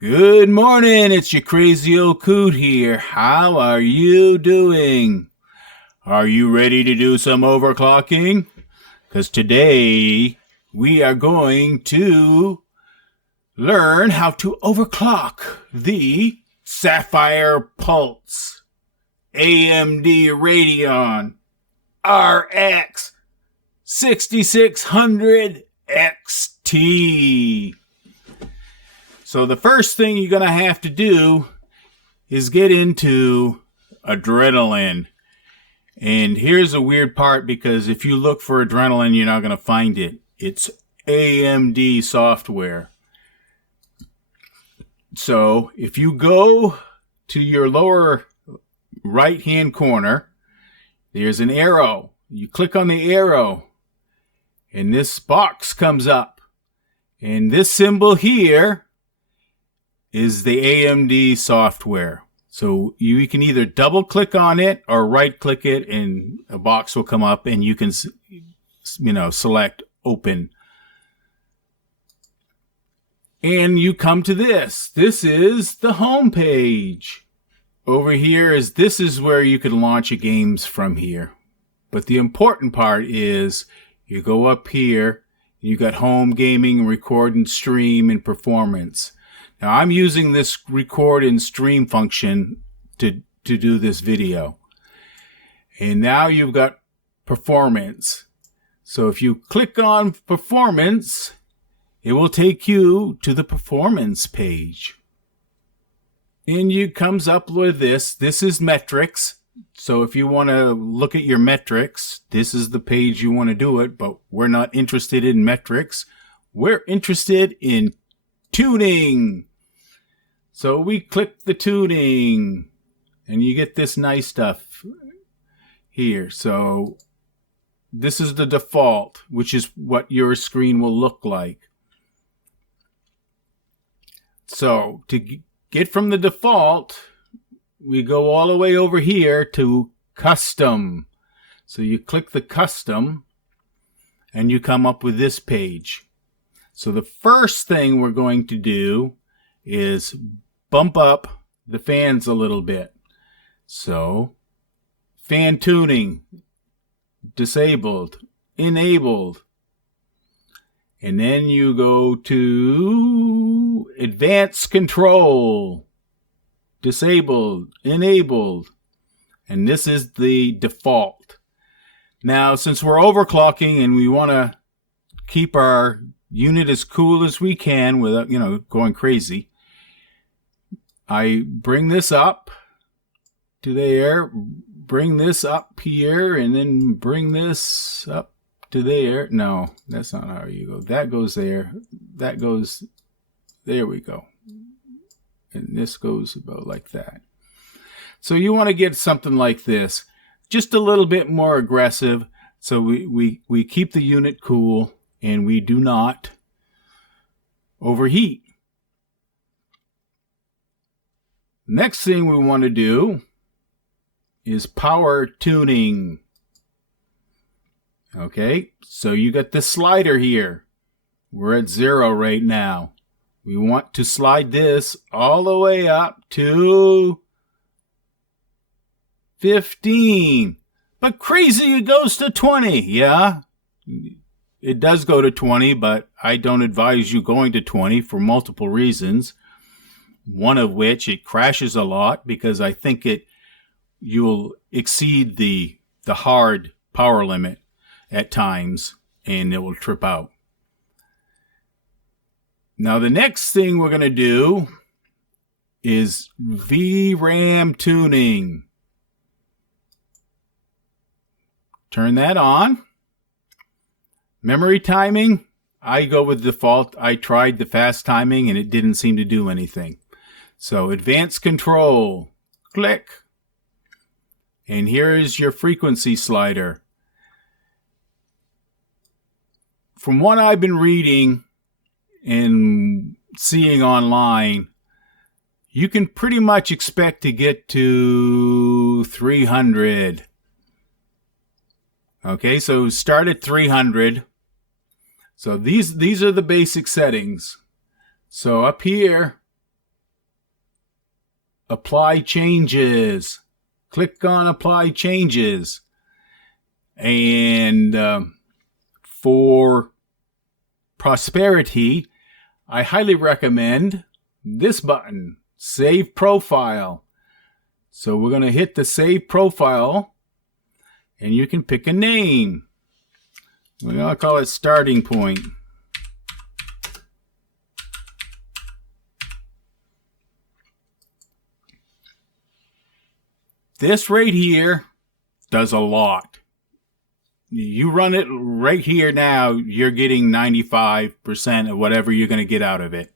Good morning, it's your Crazy Old Coot here. How are you doing? Are you ready to do some overclocking? Because today we are going to learn how to overclock the Sapphire Pulse AMD Radeon RX 6600 XT. So the first thing you're going to have to do is get into adrenaline. And here's a weird part, because if you look for adrenaline, you're not going to find it. It's AMD software. So if you go to your lower right-hand corner, there's an arrow. You click on the arrow, and this box comes up. And this symbol here is the AMD software. So you can either double click on it or right click it, and a box will come up and you can, select open. And you come to this. This is the home page. Over here this is where you can launch your games from here. But the important part is you go up here, you got home, gaming, record and stream, and performance. Now, I'm using this record and stream function to do this video. And now you've got performance. So if you click on performance, it will take you to the performance page. And it comes up with this. This is metrics. So if you want to look at your metrics, this is the page you want to do it. But we're not interested in metrics. We're interested in tuning. So we click the tuning, and you get this nice stuff here. So this is the default, which is what your screen will look like. So to get from the default, we go all the way over here to custom. So you click the custom, and you come up with this page. So the first thing we're going to do is bump up the fans a little bit. So fan tuning, disabled, enabled. And then you go to advanced control, disabled, enabled. And this is the default. Now, since we're overclocking and we want to keep our unit as cool as we can without, going crazy, I bring this up to there, bring this up here, and then bring this up to there. No, that's not how you go. That goes there. That goes, there we go. And this goes about like that. So you want to get something like this, just a little bit more aggressive, so we keep the unit cool and we do not overheat. Next thing we want to do is power tuning. Okay, so you got the slider here. We're at 0 right now. We want to slide this all the way up to 15. But crazy, it goes to 20. Yeah, it does go to 20, but I don't advise you going to 20 for multiple reasons. One of which, it crashes a lot because I think you'll exceed the hard power limit at times, and it will trip out. Now the next thing we're going to do is VRAM tuning. Turn that on. Memory timing, I go with default. I tried the fast timing and it didn't seem to do anything. So advanced control, click. And here is your frequency slider. From what I've been reading and seeing online, you can pretty much expect to get to 300. Okay, so start at 300. So these are the basic settings. So up here, apply changes. Click on apply changes. And for prosperity, I highly recommend this button, Save Profile. So we're going to hit the Save Profile, and you can pick a name. We're going to call it Starting Point. This right here does a lot. You run it right here now, you're getting 95% of whatever you're going to get out of it.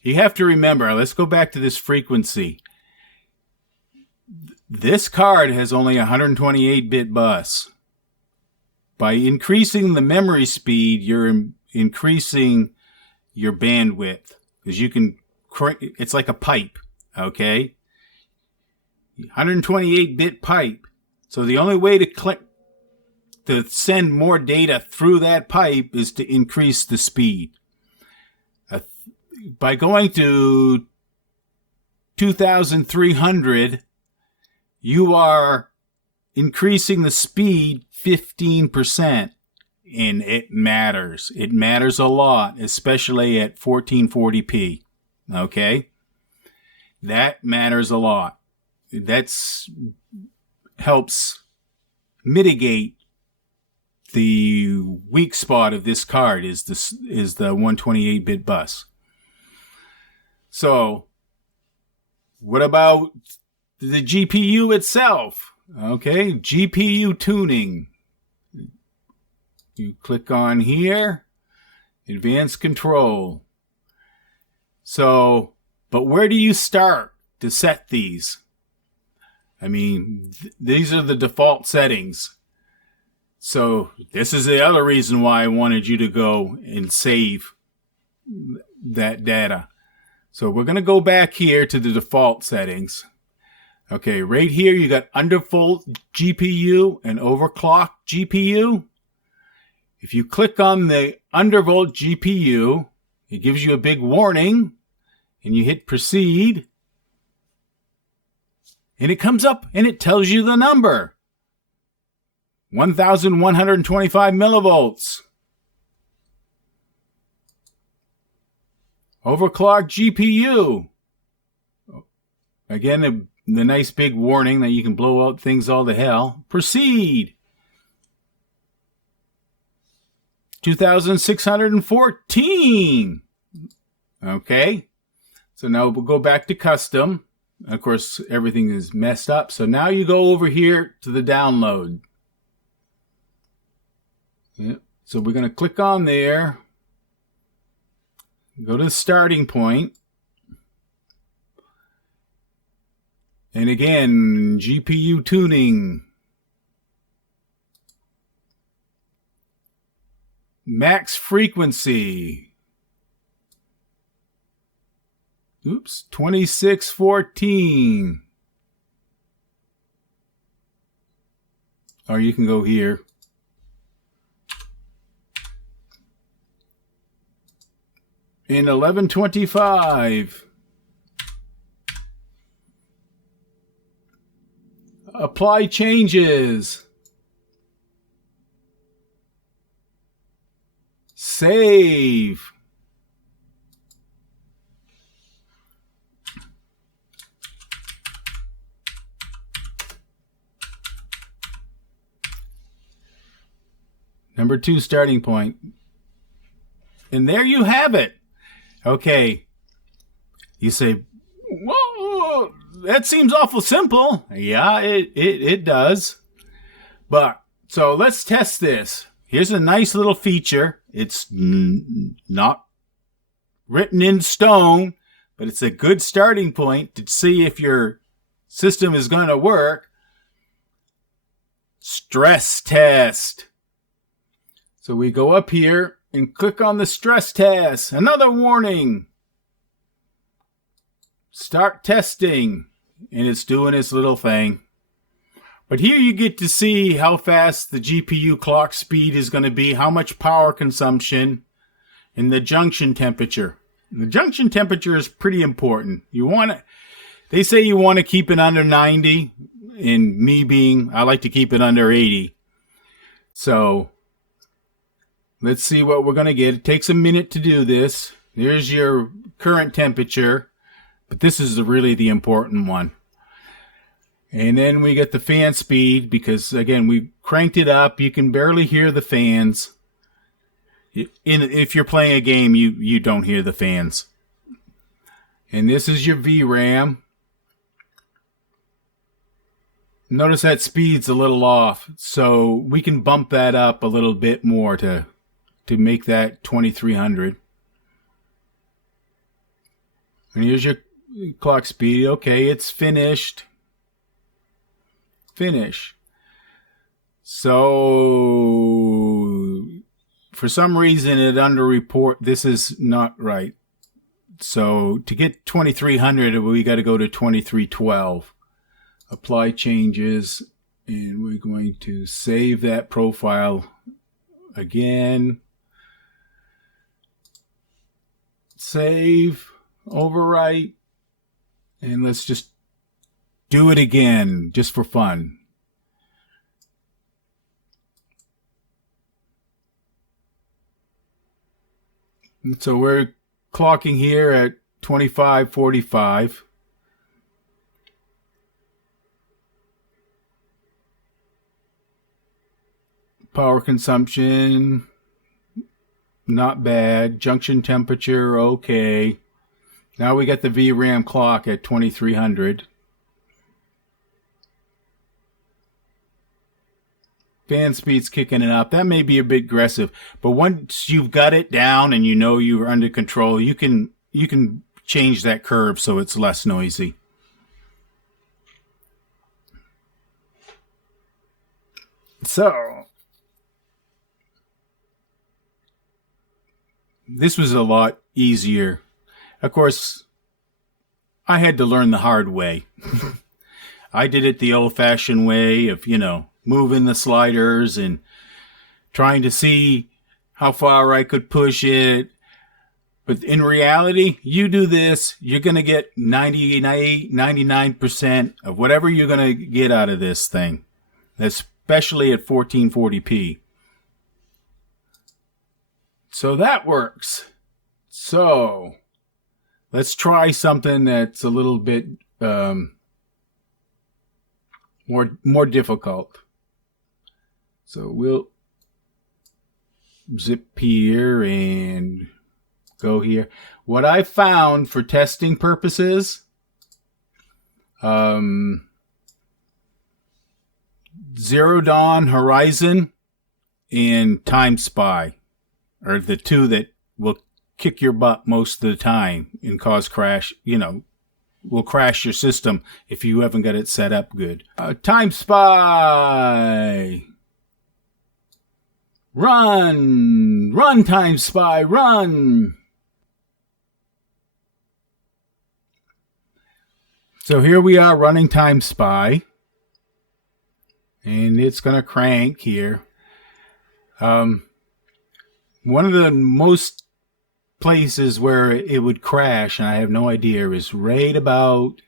You have to remember, let's go back to this frequency. This card has only 128-bit bus. By increasing the memory speed, you're increasing your bandwidth. Because you can, it's like a pipe, okay? 128-bit pipe. So the only way to send more data through that pipe is to increase the speed. By going to 2,300, you are increasing the speed 15%. And it matters. It matters a lot, especially at 1440p. Okay? That matters a lot. That's helps mitigate the weak spot of this card is the 128-bit bus. So, what about the GPU itself? Okay, GPU tuning. You click on here, advanced control. So, but where do you start to set these? I mean, these are the default settings. So this is the other reason why I wanted you to go and save that data. So we're going to go back here to the default settings. Okay, right here you got undervolt GPU and overclock GPU. If you click on the undervolt GPU, it gives you a big warning, and you hit proceed. And it comes up and it tells you the number. 1,125 millivolts. Overclock GPU. Again, the nice big warning that you can blow out things all to hell. Proceed. 2,614. Okay. So now we'll go back to custom. Of course, everything is messed up. So now you go over here to the download. Yep. So we're going to click on there. Go to the starting point. And again, GPU tuning. Max frequency. Oops, 2614. Or you can go here. In 1125. Apply changes. Save. Number 2 starting point. And there you have it. Okay. You say, whoa, that seems awful simple. Yeah, it does. But, so let's test this. Here's a nice little feature. It's not written in stone, but it's a good starting point to see if your system is going to work. Stress test. So we go up here and click on the stress test. Another warning. Start testing. And it's doing its little thing. But here you get to see how fast the GPU clock speed is going to be, how much power consumption, and the junction temperature. The junction temperature is pretty important. You want it. They say you want to keep it under 90, and I like to keep it under 80. So let's see what we're going to get. It takes a minute to do this. There's your current temperature, but this is really the important one. And then we get the fan speed, because again, we cranked it up. You can barely hear the fans. If you're playing a game, you don't hear the fans. And this is your VRAM. Notice that speed's a little off, so we can bump that up a little bit more to make that 2300. And here's your clock speed. Okay, it's finished. Finish. So for some reason it underreport. This is not right. So to get 2300, we got to go to 2312. Apply changes, and we're going to save that profile again. Save, overwrite, and let's just do it again, just for fun. And so we're clocking here at 2545. Power consumption, not bad. Junction temperature, okay. Now we got the VRAM clock at 2300. Fan speed's kicking it up. That may be a bit aggressive, but once you've got it down and you know you're under control, you can change that curve so it's less noisy. So this was a lot easier. Of course, I had to learn the hard way. I did it the old-fashioned way of, moving the sliders and trying to see how far I could push it. But in reality, you do this, you're going to get 98, 99% of whatever you're going to get out of this thing, especially at 1440p. So that works. So let's try something that's a little bit more difficult. So we'll zip here and go here. What I found for testing purposes, Zero Dawn Horizon and Time Spy are the two that will kick your butt most of the time and cause crash, will crash your system if you haven't got it set up good. Time Spy! Run! Run, Time Spy, run! So here we are running Time Spy. And it's going to crank here. One of the most places where it would crash, and I have no idea, is right about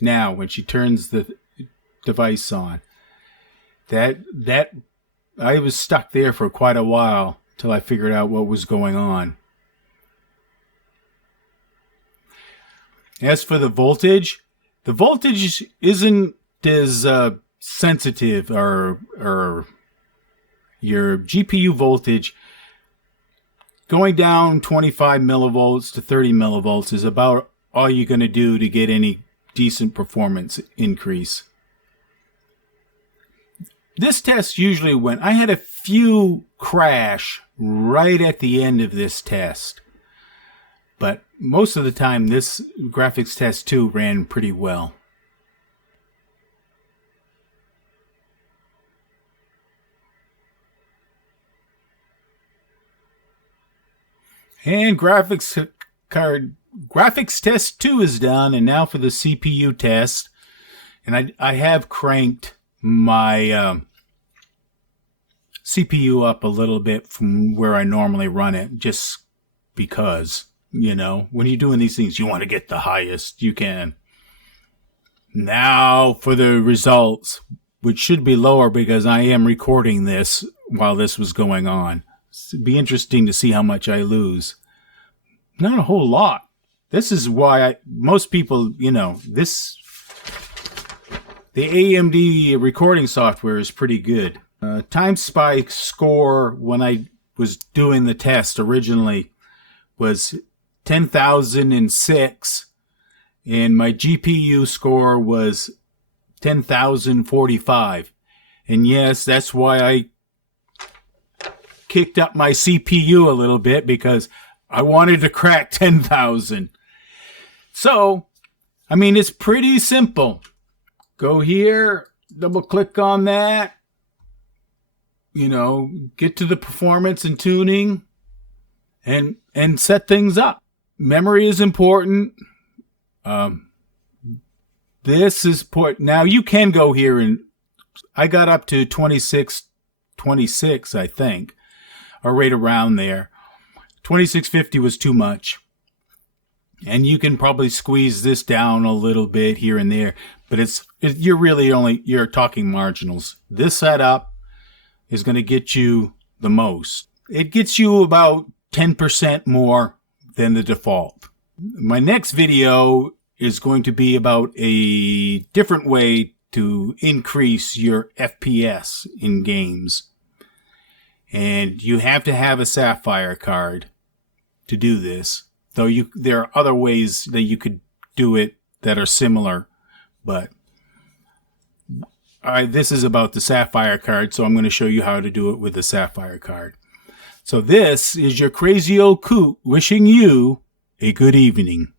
now when she turns the device on. That I was stuck there for quite a while till I figured out what was going on. As for the voltage isn't as sensitive, or your GPU voltage going down 25 millivolts to 30 millivolts is about all you're going to do to get any decent performance increase. This test usually went, I had a few crash right at the end of this test, but most of the time this graphics test 2 ran pretty well. And graphics test 2 is done, and now for the CPU test. And I have cranked my CPU up a little bit from where I normally run it, just because, when you're doing these things, you want to get the highest you can. Now for the results, which should be lower because I am recording this while this was going on. It'd be interesting to see how much I lose. Not a whole lot. This is why most people, the AMD recording software is pretty good. Time Spy score when I was doing the test originally was 10,006, and my GPU score was 10,045. And yes, that's why I kicked up my CPU a little bit, because I wanted to crack 10,000. So, it's pretty simple. Go here, double click on that, get to the performance and tuning, and set things up. Memory is important. This is now you can go here, and I got up to 26, I think, or right around there. 2650 was too much. And you can probably squeeze this down a little bit here and there, but you're talking marginals. This setup is going to get you the most. It gets you about 10% more than the default. My next video is going to be about a different way to increase your FPS in games. And you have to have a Sapphire card to do this. Though there are other ways that you could do it that are similar, but this is about the Sapphire card, so I'm going to show you how to do it with the Sapphire card. So this is your Crazy Old Coot wishing you a good evening.